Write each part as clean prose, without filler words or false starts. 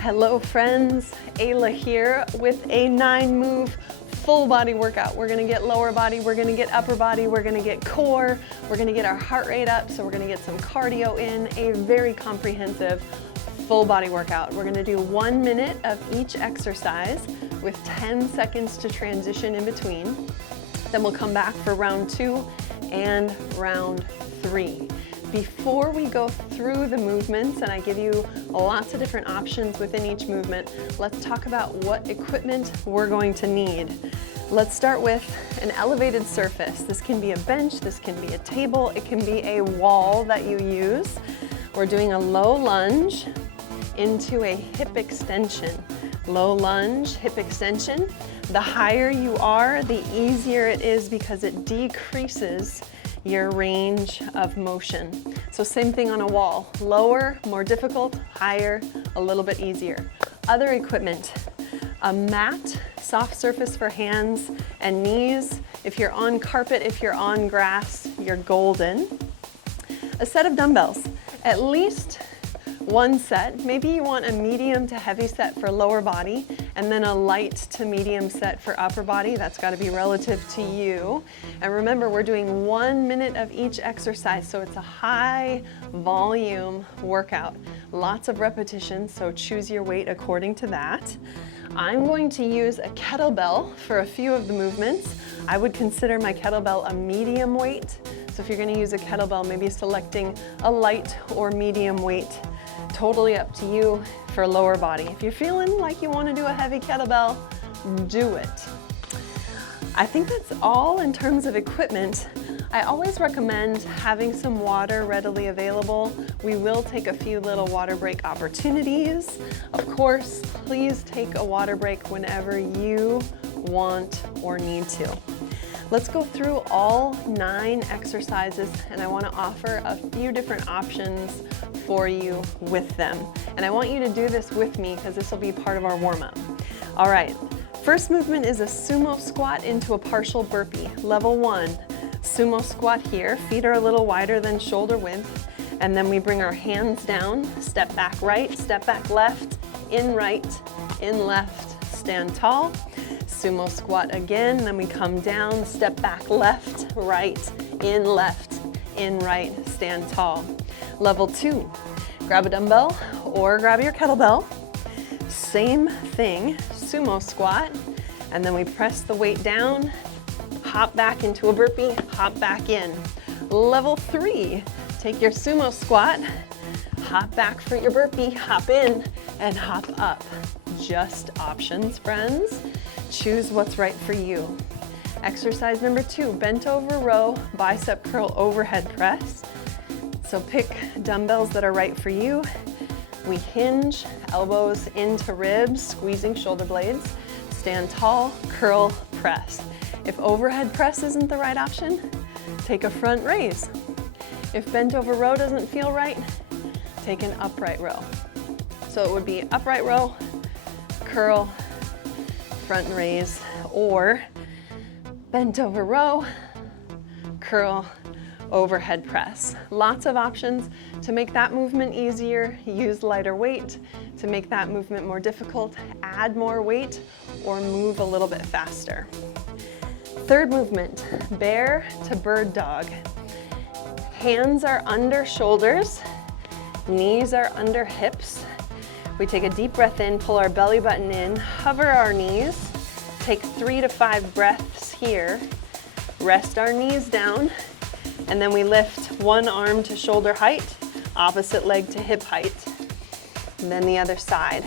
Hello friends, Ayla here with a 9-move full body workout. We're gonna get lower body, we're gonna get upper body, we're gonna get core, we're gonna get our heart rate up, so we're gonna get some cardio in, a very comprehensive full body workout. We're gonna do 1 minute of each exercise with 10 seconds to transition in between. Then we'll come back for round 2 and round 3. Before we go through the movements, and I give you lots of different options within each movement, let's talk about what equipment we're going to need. Let's start with an elevated surface. This can be a bench, this can be a table, it can be a wall that you use. We're doing a low lunge into a hip extension. Low lunge, hip extension. The higher you are, the easier it is because it decreases your range of motion. So same thing on a wall. Lower, more difficult, higher, a little bit easier. Other equipment, a mat, soft surface for hands and knees. If you're on carpet, if you're on grass, you're golden. A set of dumbbells, at least 1 set. Maybe you want a medium to heavy set for lower body and then a light to medium set for upper body. That's got to be relative to you. And remember, we're doing 1 minute of each exercise, so it's a high volume workout. Lots of repetitions, so choose your weight according to that. I'm going to use a kettlebell for a few of the movements. I would consider my kettlebell a medium weight. So if you're going to use a kettlebell, maybe selecting a light or medium weight. Totally up to you for lower body. If you're feeling like you want to do a heavy kettlebell, do it. I think that's all in terms of equipment. I always recommend having some water readily available. We will take a few little water break opportunities. Of course, please take a water break whenever you want or need to. Let's go through all 9 exercises, and I want to offer a few different options for you with them. And I want you to do this with me because this will be part of our warm-up. All right, first movement is a sumo squat into a partial burpee. Level 1, sumo squat here. Feet are a little wider than shoulder width. And then we bring our hands down, step back right, step back left, in right, in left, stand tall. Sumo squat again, then we come down, step back left, right, in right, stand tall. Level 2, grab a dumbbell or grab your kettlebell. Same thing, sumo squat, and then we press the weight down, hop back into a burpee, hop back in. Level 3, take your sumo squat, hop back for your burpee, hop in, and hop up. Just options, friends. Choose what's right for you. Exercise number 2, bent over row, bicep curl overhead press. So pick dumbbells that are right for you. We hinge, elbows into ribs, squeezing shoulder blades. Stand tall, curl, press. If overhead press isn't the right option, take a front raise. If bent over row doesn't feel right, take an upright row. So it would be upright row, curl, front raise, or bent over row, curl, overhead press. Lots of options to make that movement easier. Use lighter weight. To make that movement more difficult, add more weight or move a little bit faster. Third movement, bear to bird dog. Hands are under shoulders, knees are under hips. We take a deep breath in, pull our belly button in, hover our knees, take 3 to 5 breaths here, rest our knees down, and then we lift one arm to shoulder height, opposite leg to hip height, and then the other side,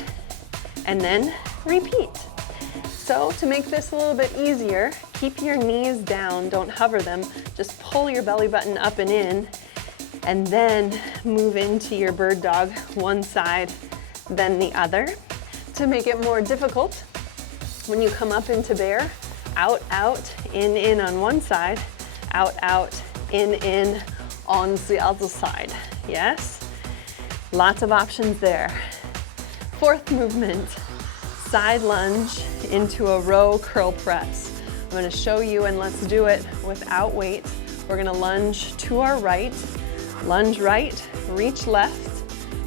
and then repeat. So to make this a little bit easier, keep your knees down, don't hover them, just pull your belly button up and in, and then move into your bird dog, one side, then the other. To make it more difficult, when you come up into bear, out, in on one side, out, in on the other side. Yes? Lots of options there. Fourth movement, side lunge into a row curl press. I'm going to show you, and let's do it without weight. We're going to lunge to our right, lunge right, reach left,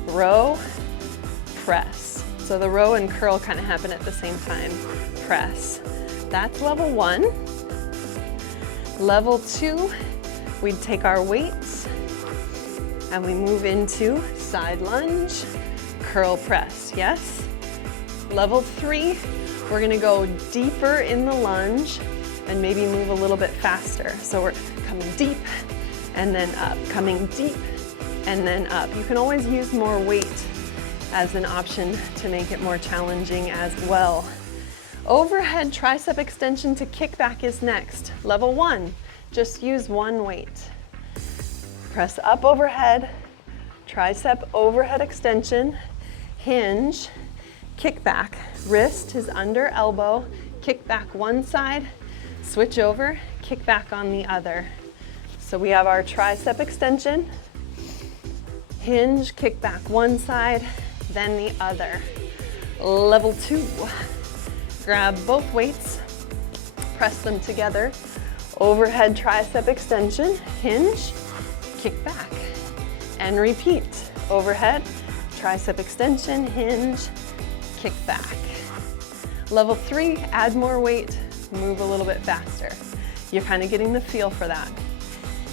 row, press. So the row and curl kind of happen at the same time. Press. That's level 1. Level 2, we'd take our weights and we move into side lunge, curl press, yes? Level 3, we're gonna go deeper in the lunge and maybe move a little bit faster. So we're coming deep and then up, coming deep and then up. You can always use more weight as an option to make it more challenging as well. Overhead tricep extension to kickback is next. Level 1, just use one weight. Press up overhead, tricep overhead extension, hinge, kickback. Wrist is under elbow, kick back one side, switch over, kick back on the other. So we have our tricep extension, hinge, kick back one side, then the other. Level 2, grab both weights, press them together, overhead tricep extension, hinge, kick back, and repeat. Overhead, tricep extension, hinge, kick back. Level 3, add more weight, move a little bit faster. You're kind of getting the feel for that.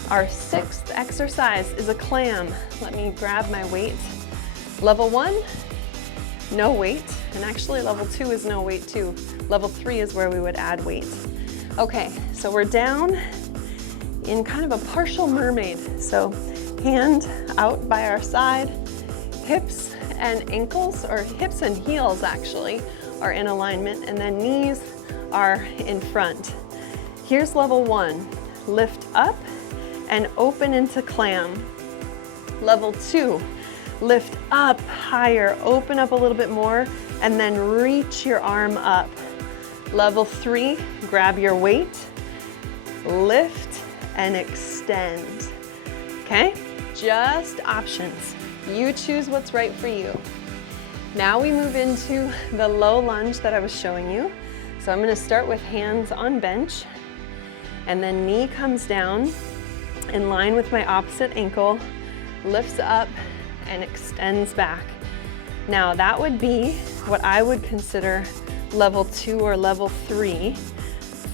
Our 6th exercise is a clam. Let me grab my weight. Level 1, no weight, and actually level 2 is no weight too. Level 3 is where we would add weight. Okay, so we're down in kind of a partial mermaid. So hand out by our side, hips and ankles, or hips and heels actually, are in alignment, and then knees are in front. Here's level 1, lift up and open into clam. Level 2, lift up higher, open up a little bit more, and then reach your arm up. Level 3, grab your weight, lift and extend. Okay? Just options. You choose what's right for you. Now we move into the low lunge that I was showing you. So I'm gonna start with hands on bench, and then knee comes down in line with my opposite ankle, lifts up and extends back. Now that would be what I would consider level 2 or level 3,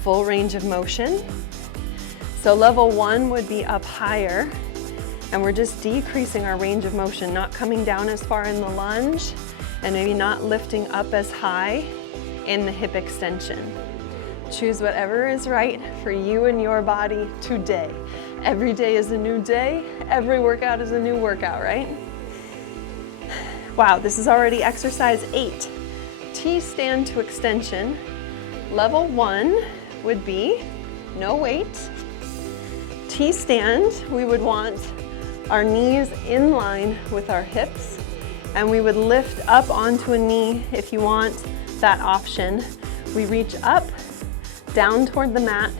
full range of motion. So level 1 would be up higher, and we're just decreasing our range of motion, not coming down as far in the lunge, and maybe not lifting up as high in the hip extension. Choose whatever is right for you and your body today. Every day is a new day. Every workout is a new workout, right? Wow, this is already exercise 8. T-stand to extension. Level 1 would be no weight. T-stand, we would want our knees in line with our hips, and we would lift up onto a knee if you want that option. We reach up, down toward the mat,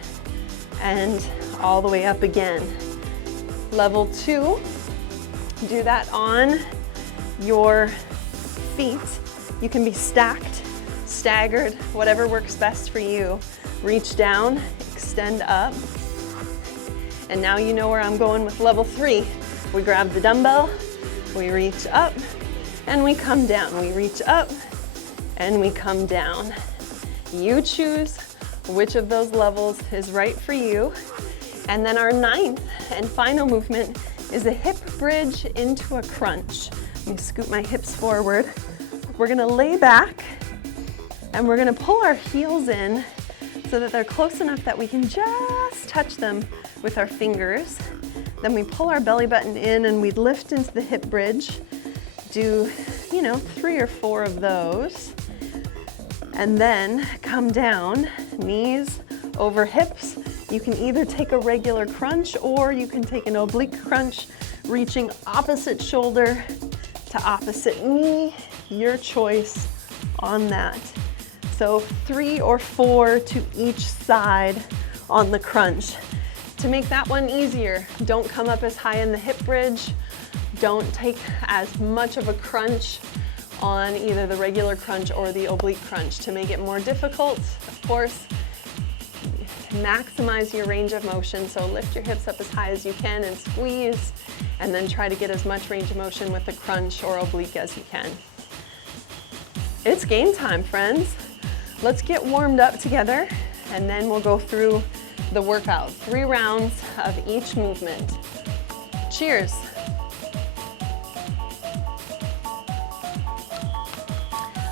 and all the way up again. Level 2, do that on your feet. You can be stacked, staggered, whatever works best for you. Reach down, extend up. And now you know where I'm going with level 3. We grab the dumbbell, we reach up, and we come down. We reach up, and we come down. You choose which of those levels is right for you. And then our 9th and final movement is a hip bridge into a crunch. Let me scoot my hips forward. We're gonna lay back, and we're gonna pull our heels in so that they're close enough that we can just touch them with our fingers. Then we pull our belly button in and we lift into the hip bridge. Do, 3 or 4 of those. And then come down, knees over hips. You can either take a regular crunch or you can take an oblique crunch, reaching opposite shoulder to opposite knee. Your choice on that. So 3 or 4 to each side on the crunch. To make that one easier, don't come up as high in the hip bridge. Don't take as much of a crunch on either the regular crunch or the oblique crunch. To make it more difficult, of course, maximize your range of motion. So lift your hips up as high as you can and squeeze, and then try to get as much range of motion with the crunch or oblique as you can. It's game time, friends. Let's get warmed up together, and then we'll go through the workout. 3 rounds of each movement. Cheers.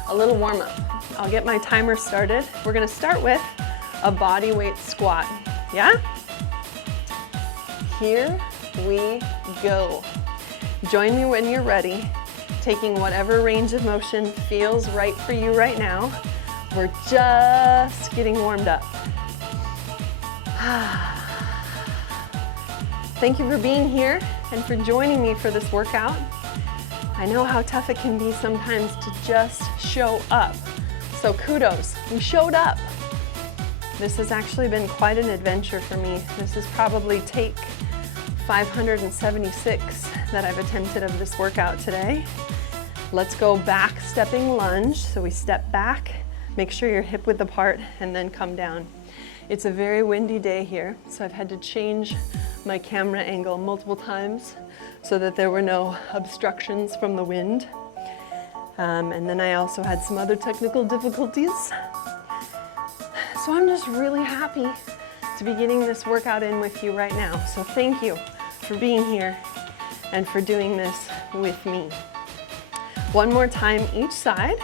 A little warm up. I'll get my timer started. We're gonna start with a body weight squat, yeah? Here we go. Join me when you're ready, taking whatever range of motion feels right for you right now. We're just getting warmed up. Thank you for being here and for joining me for this workout. I know how tough it can be sometimes to just show up. So kudos, you showed up. This has actually been quite an adventure for me. This is probably take 576 that I've attempted of this workout today. Let's go back stepping lunge. So we step back, make sure you're hip width apart, and then come down. It's a very windy day here, so I've had to change my camera angle multiple times so that there were no obstructions from the wind. And then I also had some other technical difficulties. So I'm just really happy to be getting this workout in with you right now. So thank you for being here and for doing this with me. One more time each side.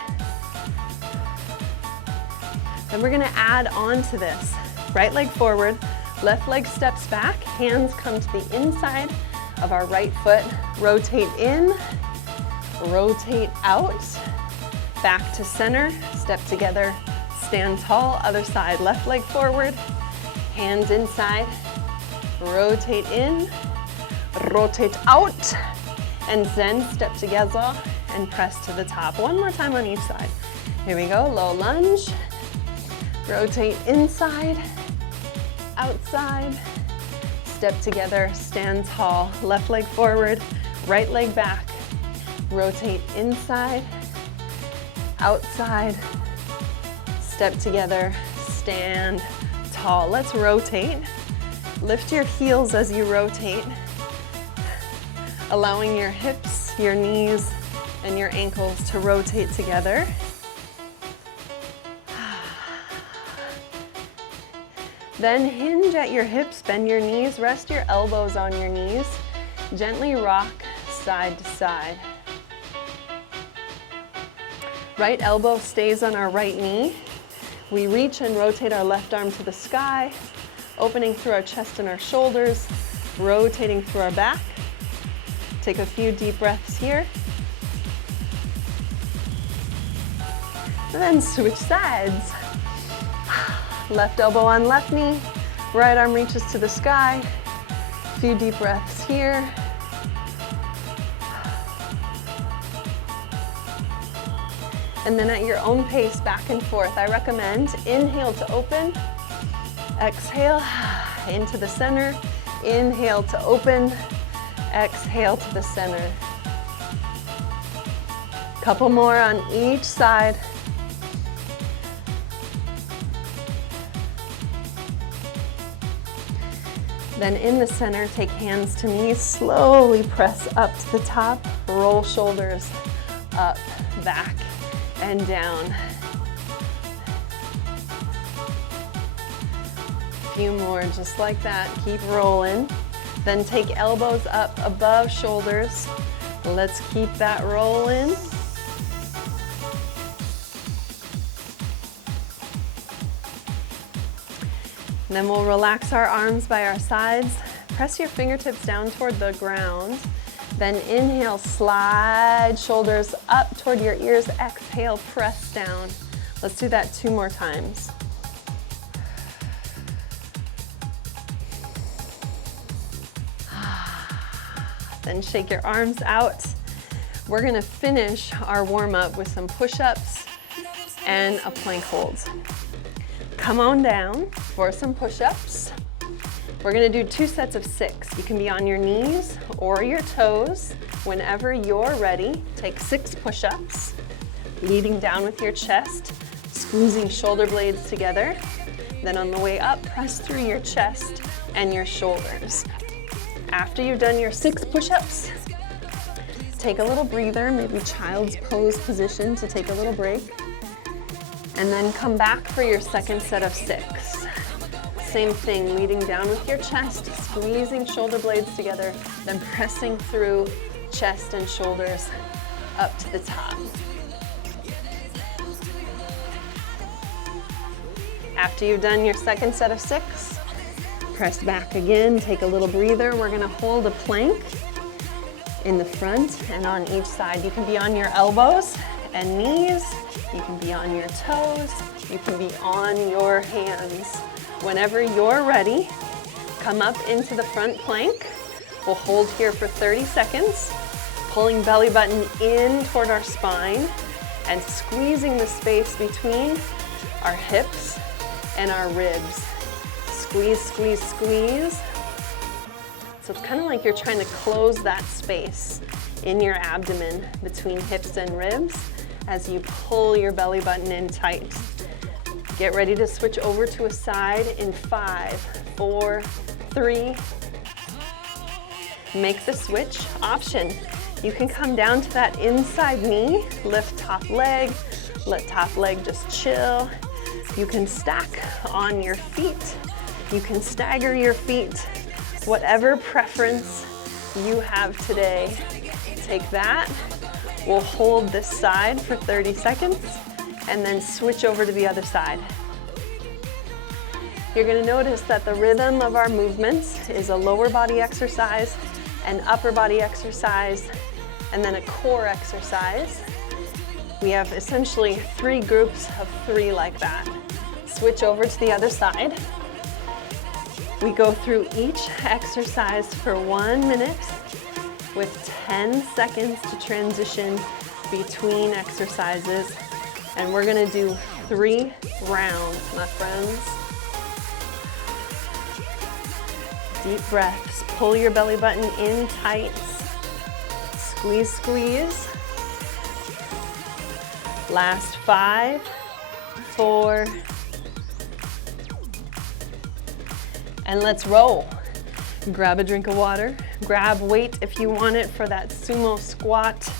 Then we're gonna add on to this. Right leg forward, left leg steps back, hands come to the inside of our right foot. Rotate in, rotate out, back to center, step together, stand tall, other side, left leg forward, hands inside, rotate in, rotate out, and then step together and press to the top. One more time on each side. Here we go, low lunge, rotate inside, outside, step together, stand tall, left leg forward, right leg back, rotate inside, outside, step together, stand tall. Let's rotate. Lift your heels as you rotate, allowing your hips, your knees, and your ankles to rotate together. Then hinge at your hips, bend your knees, rest your elbows on your knees. Gently rock side to side. Right elbow stays on our right knee. We reach and rotate our left arm to the sky, opening through our chest and our shoulders, rotating through our back. Take a few deep breaths here. And then switch sides. Left elbow on left knee, right arm reaches to the sky. A few deep breaths here. And then at your own pace, back and forth. I recommend inhale to open, exhale into the center, inhale to open, exhale to the center. Couple more on each side. Then in the center, take hands to knees, slowly press up to the top, roll shoulders up, back, and down. A few more just like that, keep rolling. Then take elbows up above shoulders. Let's keep that rolling. And then we'll relax our arms by our sides. Press your fingertips down toward the ground. Then inhale, slide shoulders up toward your ears. Exhale, press down. Let's do that 2 more times. Then shake your arms out. We're gonna finish our warm-up with some push-ups and a plank hold. Come on down for some push-ups. We're gonna do 2 sets of 6. You can be on your knees or your toes. Whenever you're ready, take 6 push-ups, leading down with your chest, squeezing shoulder blades together. Then on the way up, press through your chest and your shoulders. After you've done your 6 push-ups, take a little breather, maybe child's pose position to take a little break. And then come back for your second set of 6. Same thing, leading down with your chest, squeezing shoulder blades together, then pressing through chest and shoulders up to the top. After you've done your second set of 6, press back again, take a little breather. We're gonna hold a plank in the front and on each side. You can be on your elbows and knees, you can be on your toes, you can be on your hands. Whenever you're ready, come up into the front plank. We'll hold here for 30 seconds, pulling belly button in toward our spine and squeezing the space between our hips and our ribs. Squeeze, squeeze, squeeze. So it's kind of like you're trying to close that space in your abdomen between hips and ribs as you pull your belly button in tight. Get ready to switch over to a side in 5, 4, 3. Make the switch option. You can come down to that inside knee, lift top leg, let top leg just chill. You can stack on your feet. You can stagger your feet. Whatever preference you have today, take that. We'll hold this side for 30 seconds and then switch over to the other side. You're gonna notice that the rhythm of our movements is a lower body exercise, an upper body exercise, and then a core exercise. We have essentially 3 groups of 3 like that. Switch over to the other side. We go through each exercise for 1 minute with 10 seconds to transition between exercises. And we're gonna do 3 rounds, my friends. Deep breaths, pull your belly button in tight. Squeeze, squeeze. Last 5, 4, and let's roll. Grab a drink of water, grab weight if you want it for that sumo squat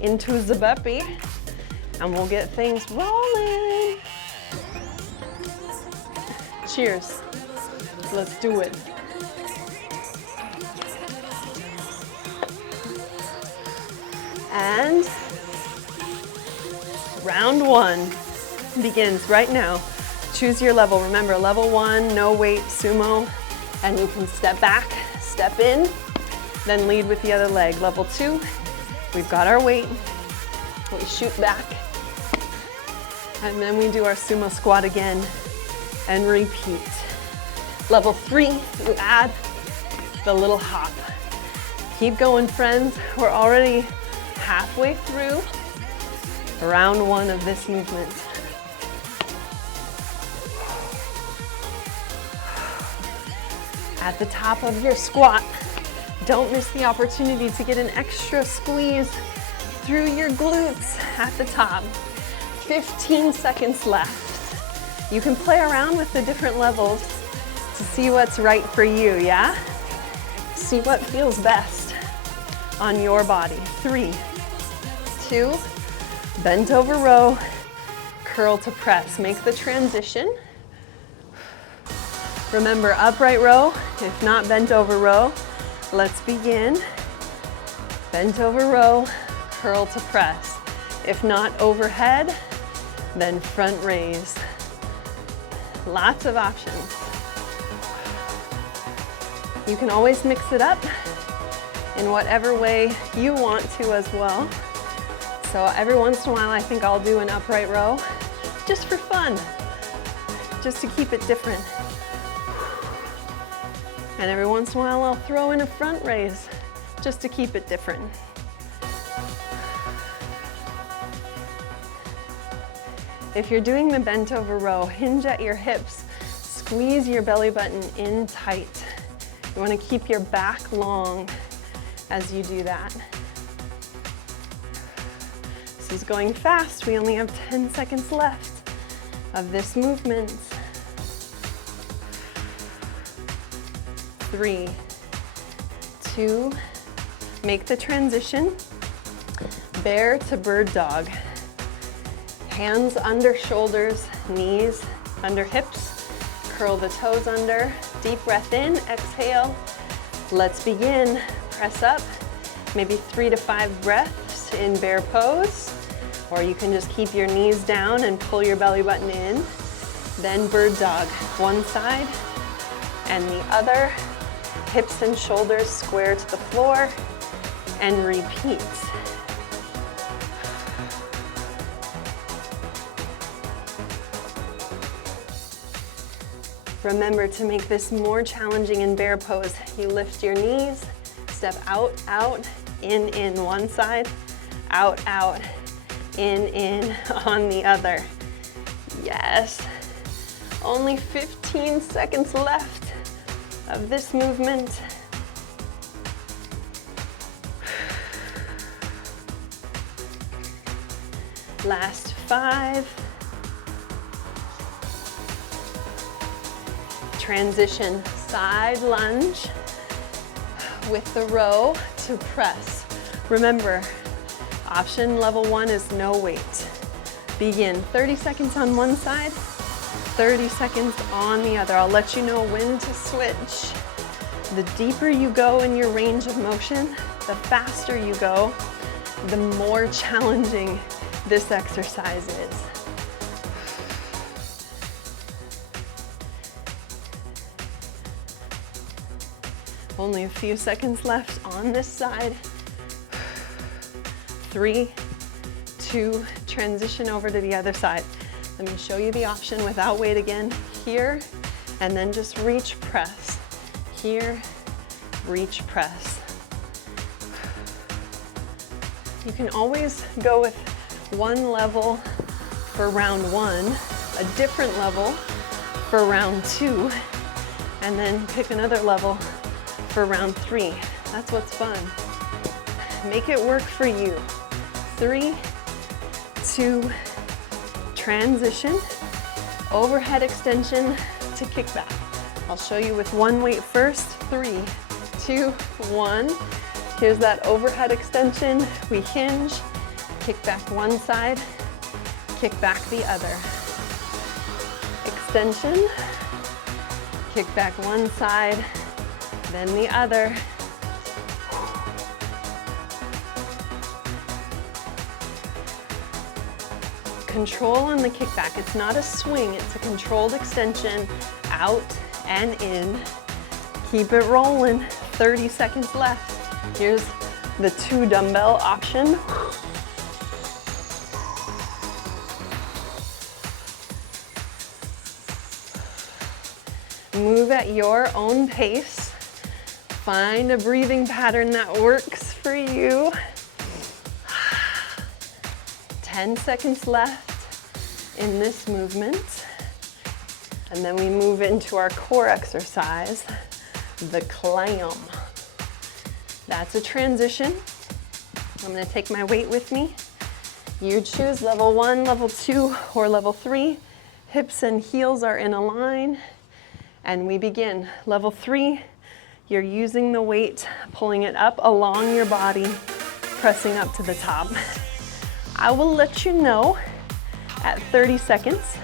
into the burpee, and we'll get things rolling. Cheers. Let's do it. And round 1 begins right now. Choose your level. Remember, level 1, no weight, sumo, and you can step back, step in, then lead with the other leg. Level 2, we've got our weight, we shoot back, and then we do our sumo squat again and repeat. Level 3, you add the little hop. Keep going, friends. We're already halfway through round 1 of this movement. At the top of your squat, don't miss the opportunity to get an extra squeeze through your glutes at the top. 15 seconds left. You can play around with the different levels to see what's right for you, yeah? See what feels best on your body. 3, 2, bent over row, curl to press. Make the transition. Remember, upright row, if not bent over row. Let's begin. Bent over row, curl to press. If not overhead, then front raise. Lots of options. You can always mix it up in whatever way you want to as well. So every once in a while, I think I'll do an upright row just for fun, just to keep it different. And every once in a while, I'll throw in a front raise just to keep it different. If you're doing the bent over row, hinge at your hips, squeeze your belly button in tight. You want to keep your back long as you do that. This is going fast. We only have 10 seconds left of this movement. 3, 2, make the transition. Bear to bird dog. Hands under shoulders, knees under hips. Curl the toes under. Deep breath in, exhale. Let's begin. Press up. Maybe 3 to 5 breaths in bear pose. Or you can just keep your knees down and pull your belly button in. Then bird dog. One side and the other. Hips and shoulders square to the floor. And repeat. Remember to make this more challenging in bear pose. You lift your knees, step out, out, in, one side, out, in, on the other. Yes. Only 15 seconds left of this movement. Last 5. Transition side lunge with the row to press. Remember, option level 1 is no weight. Begin 30 seconds on one side, 30 seconds on the other. I'll let you know when to switch. The deeper you go in your range of motion, the faster you go, the more challenging this exercise is. Only a few seconds left on this side. 3, 2, transition over to the other side. Let me show you the option without weight again. Here, and then just reach, press. Here, reach, press. You can always go with one level for round 1, a different level for round 2, and then pick another level for round 3. That's what's fun. Make it work for you. 3, 2, transition, overhead extension to kickback. I'll show you with one weight first. 3, 2, 1. Here's that overhead extension. We hinge, kick back one side, kick back the other. Extension, kick back one side, then the other. Control on the kickback. It's not a swing, it's a controlled extension, out and in. Keep it rolling. 30 seconds left. Here's the 2 dumbbell option. Move at your own pace. Find a breathing pattern that works for you. 10 seconds left in this movement. And then we move into our core exercise, the climb. That's a transition. I'm gonna take my weight with me. You choose level 1, level 2, or level 3. Hips and heels are in a line. And we begin. Level 3, you're using the weight, pulling it up along your body, pressing up to the top. I will let you know at 30 seconds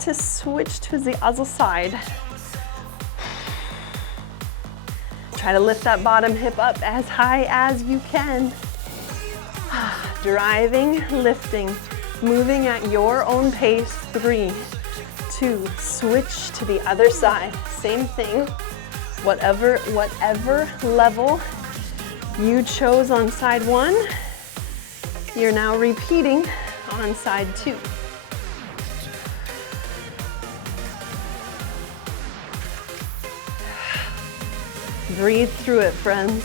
to switch to the other side. Try to lift that bottom hip up as high as you can. Driving, lifting, moving at your own pace. 3, 2, switch to the other side. Same thing, whatever level you chose on side 1, you're now repeating on side 2. Breathe through it, friends.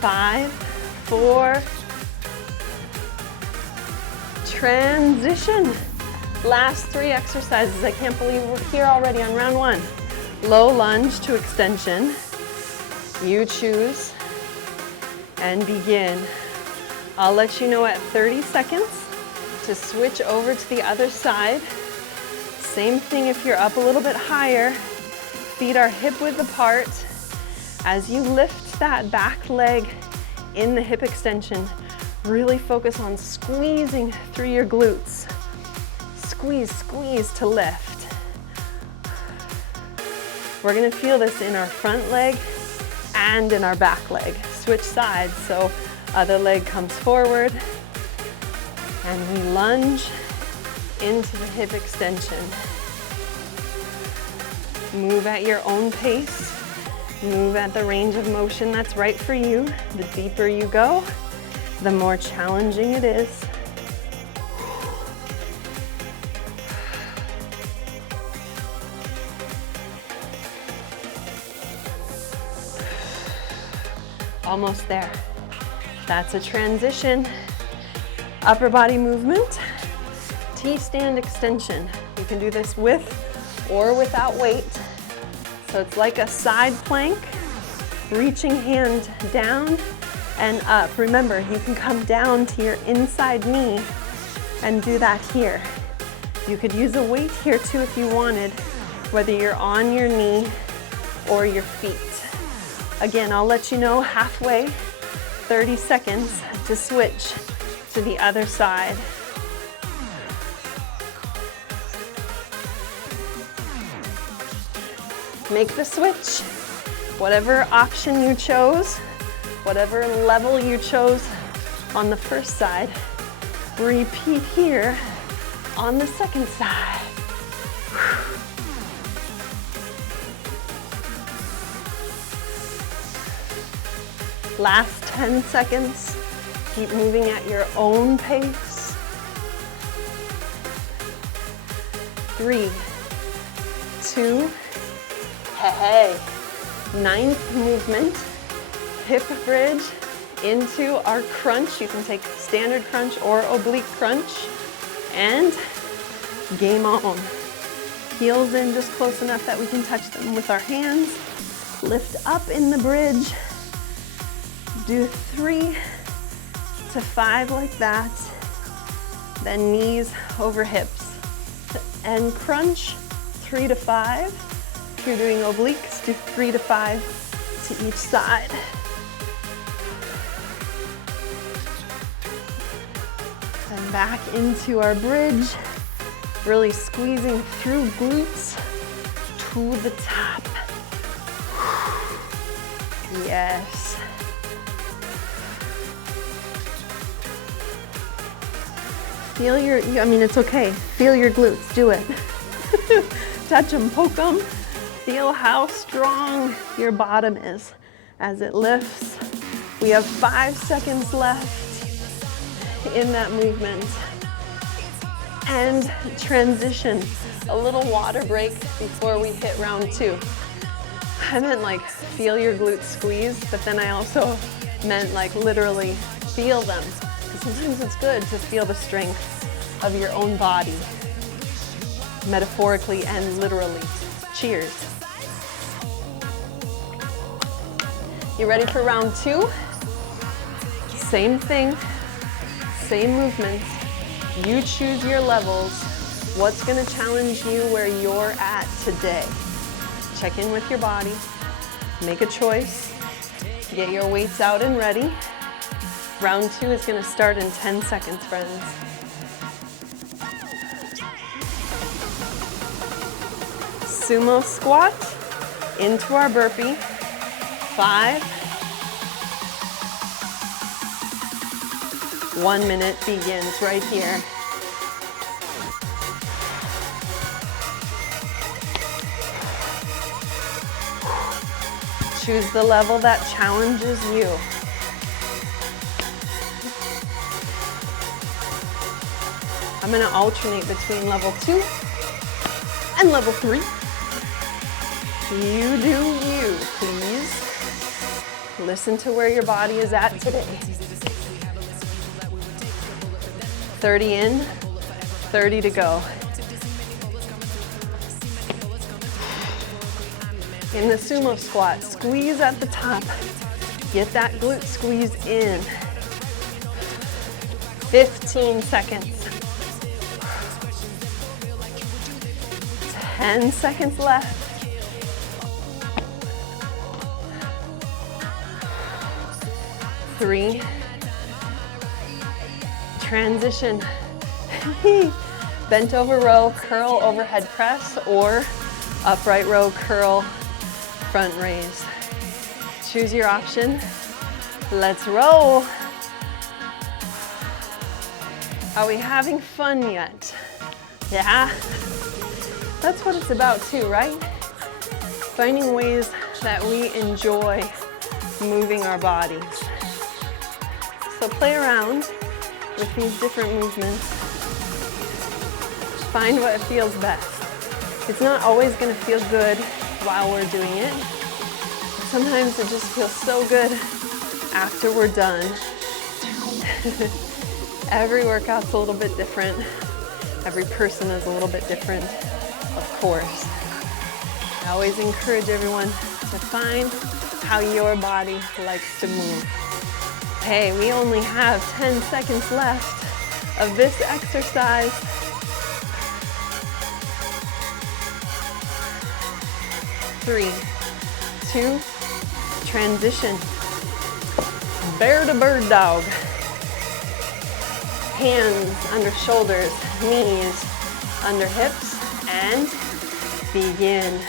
5, 4, transition. Last 3 exercises. I can't believe we're here already on round 1. Low lunge to extension. You choose and begin. I'll let you know at 30 seconds to switch over to the other side. Same thing if you're up a little bit higher. Feet are hip width apart. As you lift that back leg in the hip extension, really focus on squeezing through your glutes. Squeeze, squeeze to lift. We're gonna feel this in our front leg and in our back leg. Switch sides, so other leg comes forward, and we lunge into the hip extension. Move at your own pace. Move at the range of motion that's right for you. The deeper you go, the more challenging it is. Almost there. That's a transition. Upper body movement, T-stand extension. You can do this with or without weight. So it's like a side plank, reaching hand down and up. Remember, you can come down to your inside knee and do that here. You could use a weight here too if you wanted, whether you're on your knee or your feet. Again, I'll let you know halfway, 30 seconds to switch to the other side. Make the switch, whatever option you chose, whatever level you chose on the first side, repeat here on the second side. Last 10 seconds, keep moving at your own pace. 3, 2, hey. Ninth movement, hip bridge into our crunch. You can take standard crunch or oblique crunch, and game on. Heels in just close enough that we can touch them with our hands. Lift up in the bridge. Do 3 to 5 like that. Then knees over hips. And crunch 3 to 5. If you're doing obliques, do 3 to 5 to each side. Then back into our bridge, really squeezing through glutes to the top. Yes. Feel your, I mean, it's okay. Feel your glutes, do it. Touch them, poke them. Feel how strong your bottom is as it lifts. We have 5 seconds left in that movement. And transition, a little water break before we hit round 2. I meant like feel your glutes squeeze, but then I also meant like literally feel them. Because sometimes it's good to feel the strength of your own body, metaphorically and literally. Cheers. You ready for round 2? Same thing, same movements. You choose your levels. What's gonna challenge you where you're at today? Check in with your body, make a choice, get your weights out and ready. Round 2 is gonna start in 10 seconds, friends. Sumo squat into our burpee. 5. 1 minute begins right here. Choose the level that challenges you. I'm gonna alternate between level 2 and level 3. You do you, please. Listen to where your body is at today. 30 in, 30 to go. In the sumo squat, squeeze at the top. Get that glute squeeze in. 15 seconds. 10 seconds left. 3, transition. Bent over row, curl overhead press, or upright row, curl, front raise. Choose your option. Let's roll. Are we having fun yet? Yeah? That's what it's about too, right? Finding ways that we enjoy moving our bodies. So play around with these different movements. Find what feels best. It's not always going to feel good while we're doing it. Sometimes it just feels so good after we're done. Every workout's a little bit different. Every person is a little bit different, of course. I always encourage everyone to find how your body likes to move. Hey, we only have 10 seconds left of this exercise. Three, 2, transition. Bear to bird dog. Hands under shoulders, knees under hips, and begin.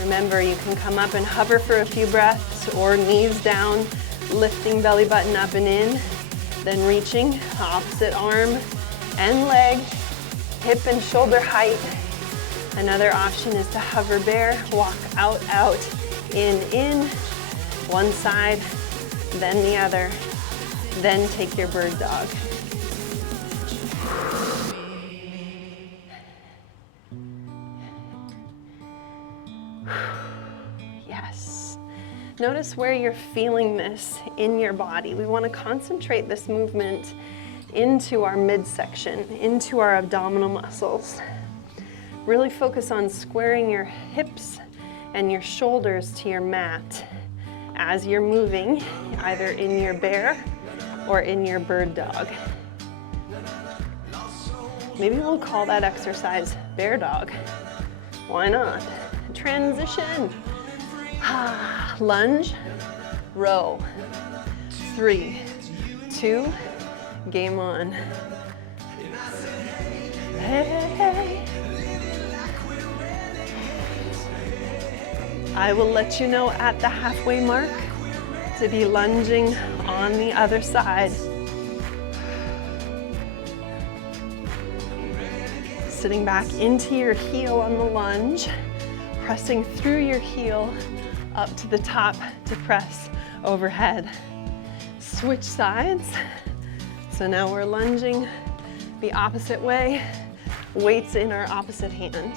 Remember, you can come up and hover for a few breaths, or knees down, lifting belly button up and in, then reaching opposite arm and leg, hip and shoulder height. Another option is to hover bear, walk out, out, in, one side, then the other, then take your bird dog. Yes. Notice where you're feeling this in your body. We want to concentrate this movement into our midsection, into our abdominal muscles. Really focus on squaring your hips and your shoulders to your mat as you're moving, either in your bear or in your bird dog. Maybe we'll call that exercise bear dog. Why not? Transition. Lunge, row. 3, 2, game on. Hey. I will let you know at the halfway mark to be lunging on the other side. Sitting back into your heel on the lunge, pressing through your heel up to the top to press overhead. Switch sides. So now we're lunging the opposite way, weights in our opposite hand.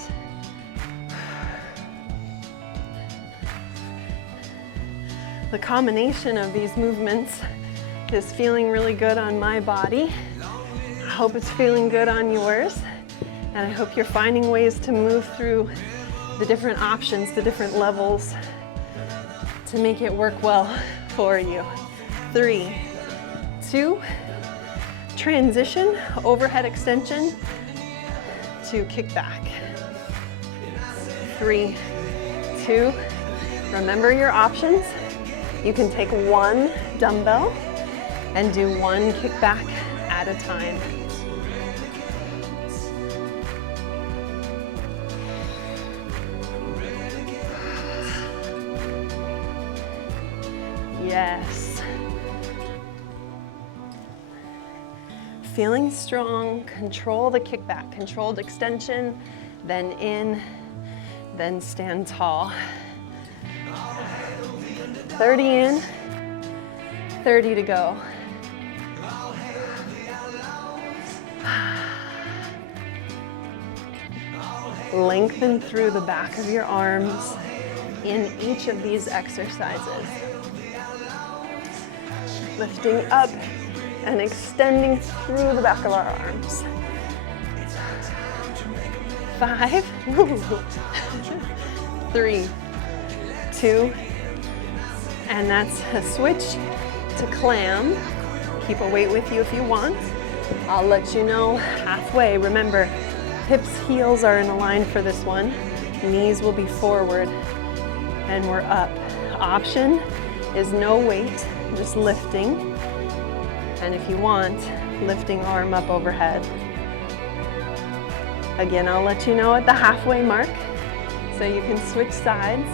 The combination of these movements is feeling really good on my body. I hope it's feeling good on yours. And I hope you're finding ways to move through the different options, the different levels to make it work well for you. 3, 2, transition, overhead extension to kick back. 3, 2, remember your options. You can take one dumbbell and do one kickback at a time. Yes. Feeling strong, control the kickback, controlled extension, then in, then stand tall. 30 in, 30 to go. Lengthen through the back of your arms in each of these exercises. Lifting up and extending through the back of our arms. 5, 3, 2, and that's a switch to clam. Keep a weight with you if you want. I'll let you know halfway. Remember, hips, heels are in a line for this one. Knees will be forward and we're up. Option is no weight, just lifting. And if you want, lifting arm up overhead. Again, I'll let you know at the halfway mark, so you can switch sides.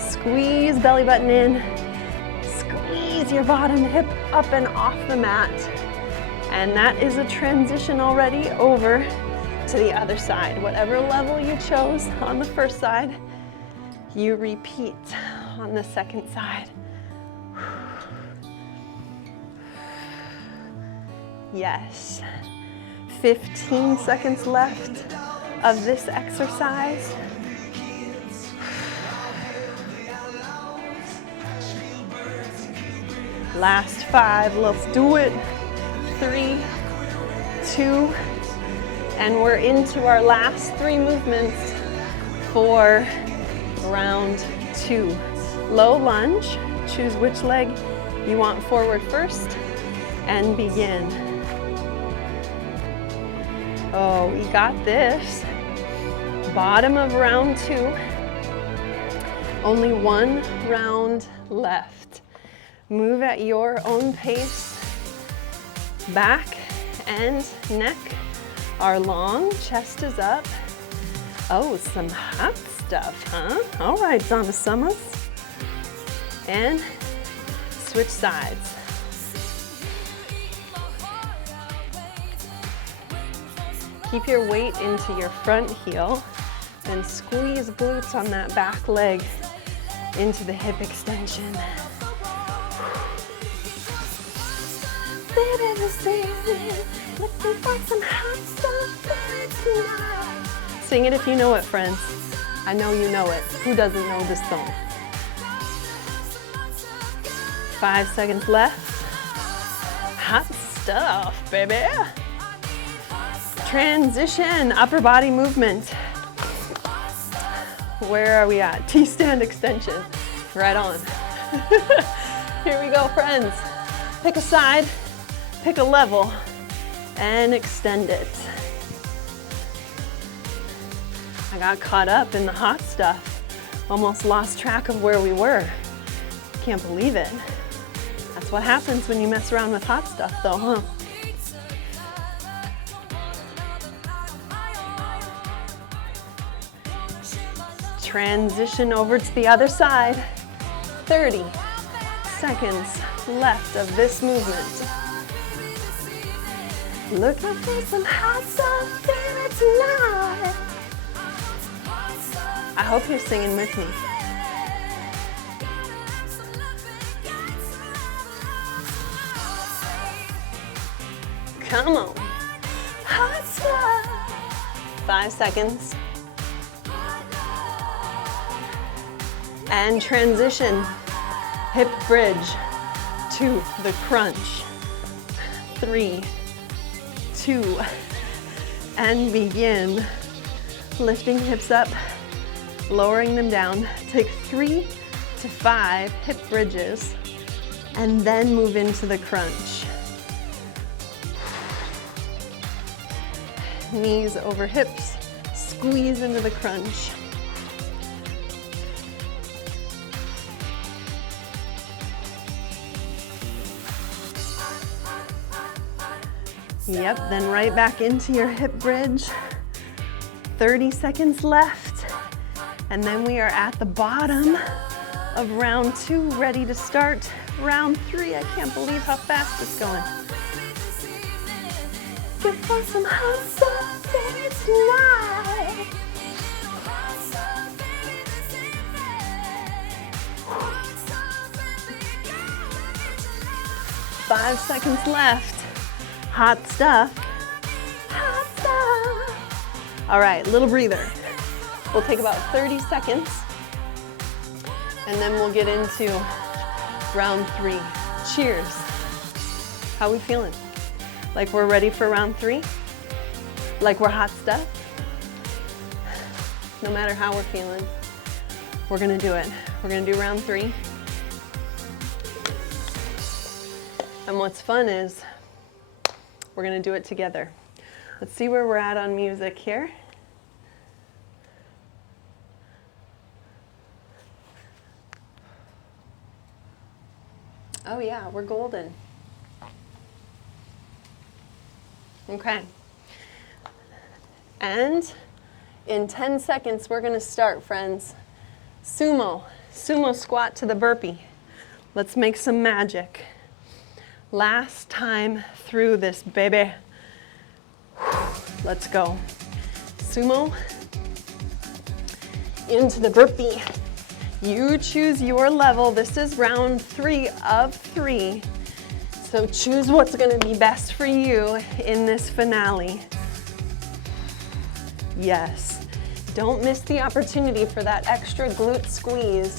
Squeeze belly button in. Squeeze your bottom hip up and off the mat. And that is a transition already over to the other side. Whatever level you chose on the first side, you repeat on the second side. Yes. 15 seconds left of this exercise. Last 5, let's do it. 3, 2, and we're into our last 3 movements for round 2. Low lunge, choose which leg you want forward first, and begin. Oh, we got this. Bottom of round 2. Only 1 round left. Move at your own pace. Back and neck are long, chest is up. Oh, some hot stuff, huh? All right, Donna Summers. And switch sides. Keep your weight into your front heel and squeeze glutes on that back leg into the hip extension. Sing it if you know it, friends. I know you know it. Who doesn't know this song? 5 seconds left. Hot stuff, baby. Transition, upper body movement. Where are we at? T-stand extension. Right on. Here we go, friends. Pick a side, pick a level, and extend it. I got caught up in the hot stuff. Almost lost track of where we were. Can't believe it. That's what happens when you mess around with hot stuff though, huh? Transition over to the other side. 30 seconds left of this movement. Looking for some hot stuff, baby, tonight. I hope you're singing with me. Come on. Hot stuff. 5 seconds. And transition, hip bridge to the crunch. 3, 2, and begin. Lifting hips up, lowering them down. Take 3 to 5 hip bridges, and then move into the crunch. Knees over hips, squeeze into the crunch. Yep, then right back into your hip bridge. 30 seconds left. And then we are at the bottom of round 2, ready to start round 3. I can't believe how fast it's going. Give for some hot stuff, baby, tonight. Five seconds left. Hot stuff. Hot stuff. All right, little breather. We'll take about 30 seconds and then we'll get into round 3. Cheers. How we feeling? Like we're ready for round 3? Like we're hot stuff? No matter how we're feeling, we're gonna do it. We're gonna do round 3. And what's fun is we're gonna do it together. Let's see where we're at on music here. Oh yeah, we're golden. Okay. And in 10 seconds, we're gonna start, friends. Sumo squat to the burpee. Let's make some magic. Last time through this, baby. Let's go. Sumo into the burpee. You choose your level. This is round 3 of 3. So choose what's gonna be best for you in this finale. Yes. Don't miss the opportunity for that extra glute squeeze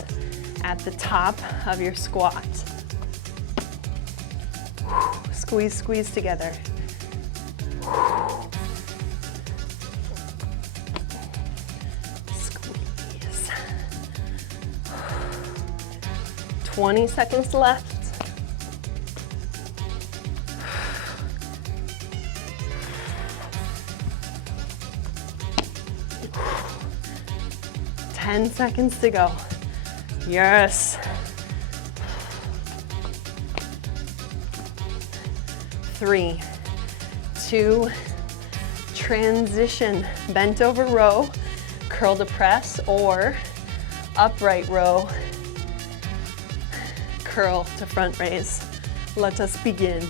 at the top of your squat. Squeeze, squeeze together. Squeeze. 20 seconds left. Ten seconds to go. Yes. 3, 2, transition. Bent over row, curl to press, or upright row, curl to front raise. Let us begin.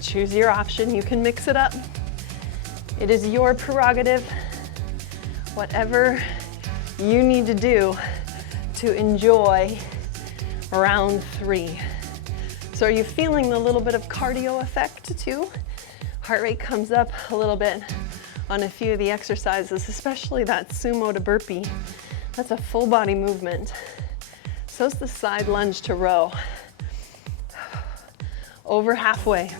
Choose your option. You can mix it up. It is your prerogative. Whatever you need to do to enjoy round 3. So are you feeling the little bit of cardio effect too? Heart rate comes up a little bit on a few of the exercises, especially that sumo to burpee. That's a full body movement. So is the side lunge to row. Over halfway.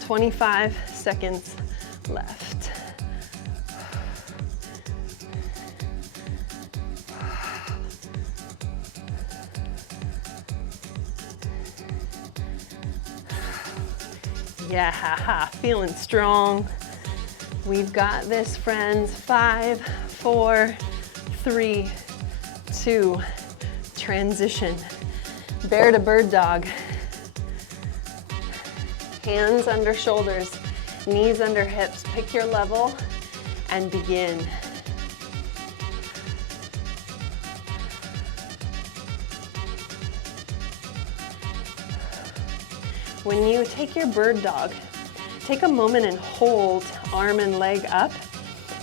25 seconds left. Yeah, feeling strong. We've got this, friends. 5, 4, 3, 2, transition. Bear to bird dog. Hands under shoulders, knees under hips. Pick your level and begin. When you take your bird dog, take a moment and hold arm and leg up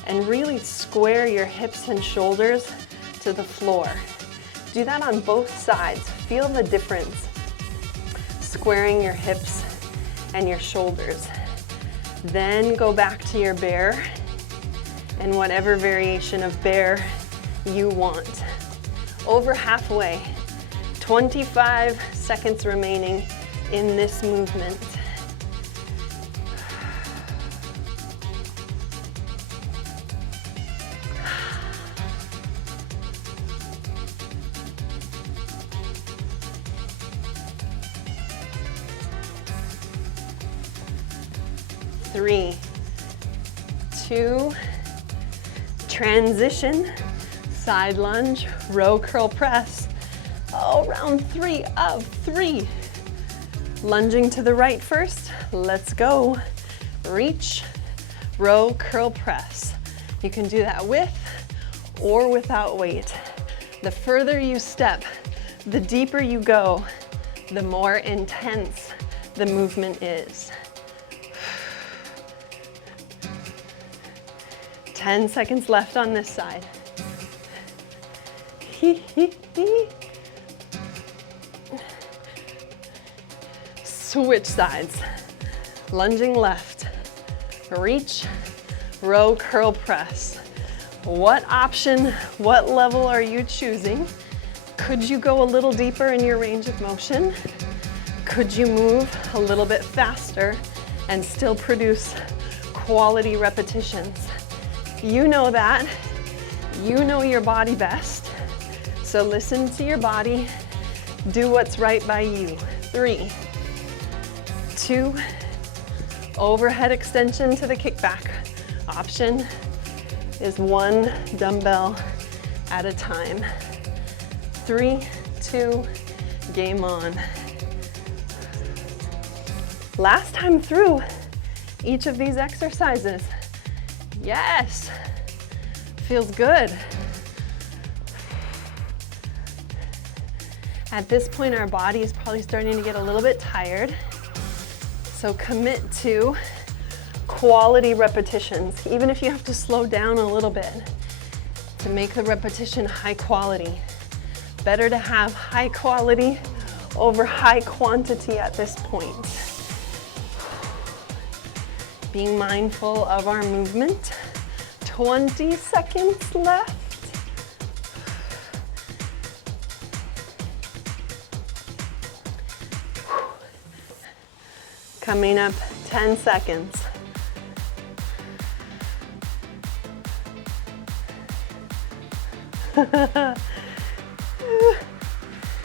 and really square your hips and shoulders to the floor. Do that on both sides. Feel the difference. Squaring your hips and your shoulders. Then go back to your bear and whatever variation of bear you want. Over halfway, 25 seconds remaining in this movement. Three, 2, transition, side lunge, row curl press. Oh, round 3 of 3. Lunging to the right first, let's go. Reach, row, curl, press. You can do that with or without weight. The further you step, the deeper you go, the more intense the movement is. 10 seconds left on this side. Switch sides. Lunging left. Reach, row, curl, press. What option, what level are you choosing? Could you go a little deeper in your range of motion? Could you move a little bit faster and still produce quality repetitions? You know that. You know your body best. So listen to your body. Do what's right by you. 3, 2, overhead extension to the kickback. Option is 1 dumbbell at a time. 3, 2, game on. Last time through each of these exercises. Yes, feels good. At this point, our body is probably starting to get a little bit tired. So commit to quality repetitions, even if you have to slow down a little bit to make the repetition high quality. Better to have high quality over high quantity at this point. Being mindful of our movement. 20 seconds left. Coming up, 10 seconds.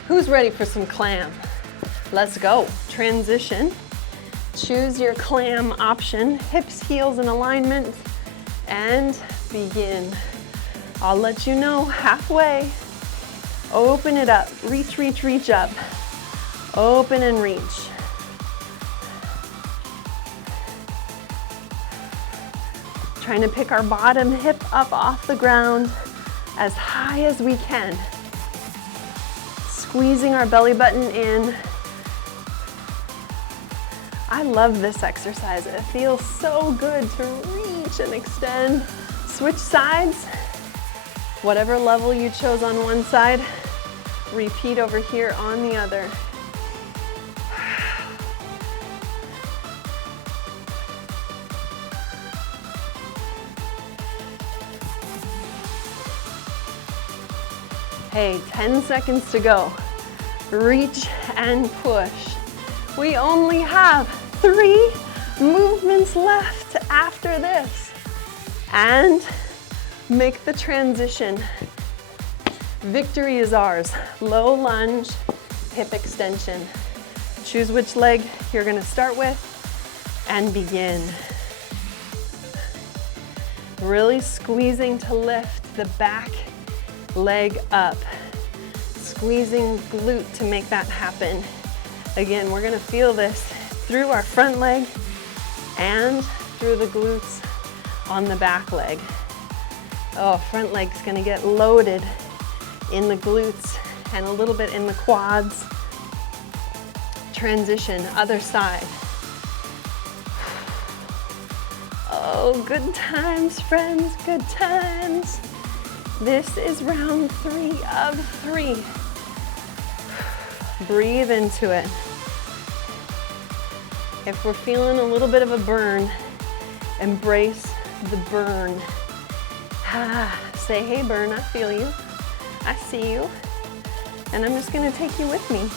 Who's ready for some clam? Let's go. Transition. Choose your clam option. Hips, heels in alignment, and begin. I'll let you know halfway. Open it up. Reach, reach, reach up. Open and reach. Trying to pick our bottom hip up off the ground as high as we can. Squeezing our belly button in. I love this exercise. It feels so good to reach and extend. Switch sides. Whatever level you chose on one side, repeat over here on the other. Hey, 10 seconds to go. Reach and push. We only have 3 movements left after this. And make the transition. Victory is ours. Low lunge, hip extension. Choose which leg you're gonna start with and begin. Really squeezing to lift the back leg up. Squeezing glute to make that happen. Again, we're gonna feel this through our front leg and through the glutes on the back leg. Oh, front leg's gonna get loaded in the glutes and a little bit in the quads. Transition, other side. Oh, good times, friends, good times. This is round 3 of 3. Breathe into it. If we're feeling a little bit of a burn, embrace the burn. Say, hey burn, I feel you. I see you. And I'm just gonna take you with me.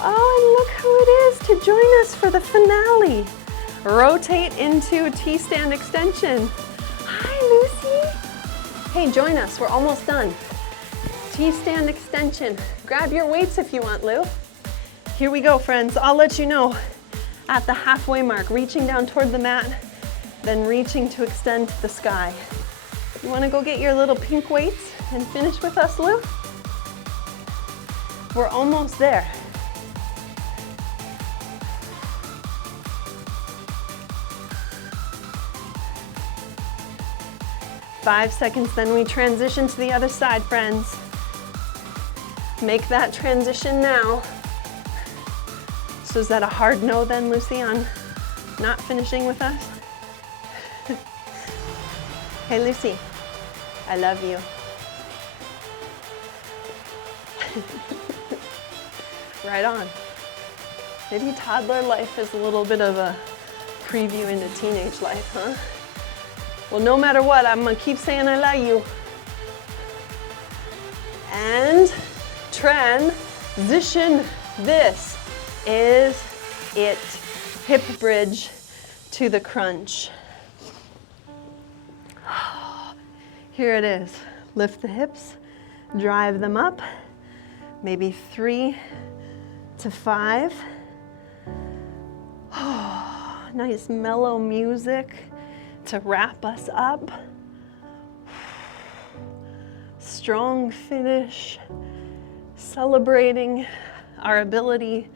Oh, and look who it is to join us for the finale. Rotate into T-stand extension. Hi, Lucy. Hey, join us, we're almost done. T-stand extension. Grab your weights if you want, Lou. Here we go, friends. I'll let you know at the halfway mark, reaching down toward the mat, then reaching to extend to the sky. You wanna go get your little pink weights and finish with us, Lou? We're almost there. Five seconds, then we transition to the other side, friends. Make that transition now. So is that a hard no then, Lucy, on not finishing with us? Hey, Lucy, I love you. Right on. Maybe toddler life is a little bit of a preview into teenage life, huh? Well, no matter what, I'm gonna keep saying I love you. And transition. This is it. Hip bridge to the crunch. Here it is. Lift the hips, drive them up, maybe 3 to 5. Nice mellow music to wrap us up. Strong finish. Celebrating our ability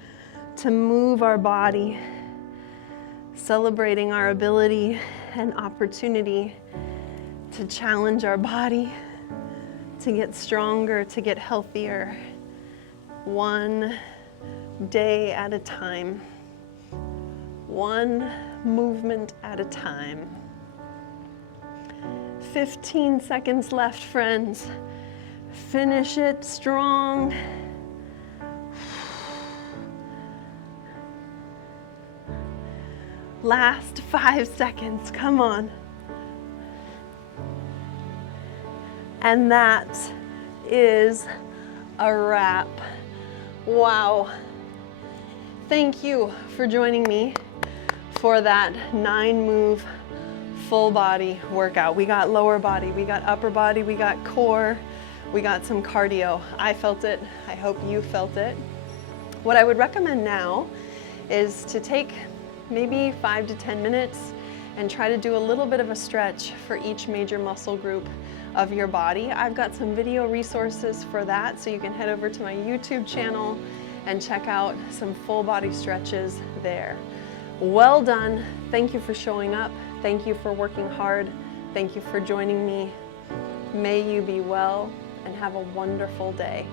to move our body, celebrating our ability and opportunity to challenge our body, to get stronger, to get healthier, one day at a time, one movement at a time. 15 seconds left, friends. Finish it strong. Last 5 seconds, come on. And that is a wrap. Wow. Thank you for joining me for that 9-move full body workout. We got lower body, we got upper body, we got core, we got some cardio. I felt it, I hope you felt it. What I would recommend now is to take maybe 5 to 10 minutes and try to do a little bit of a stretch for each major muscle group of your body. I've got some video resources for that, so you can head over to my YouTube channel and check out some full body stretches there. Well done. Thank you for showing up. Thank you for working hard. Thank you for joining me. May you be well and have a wonderful day.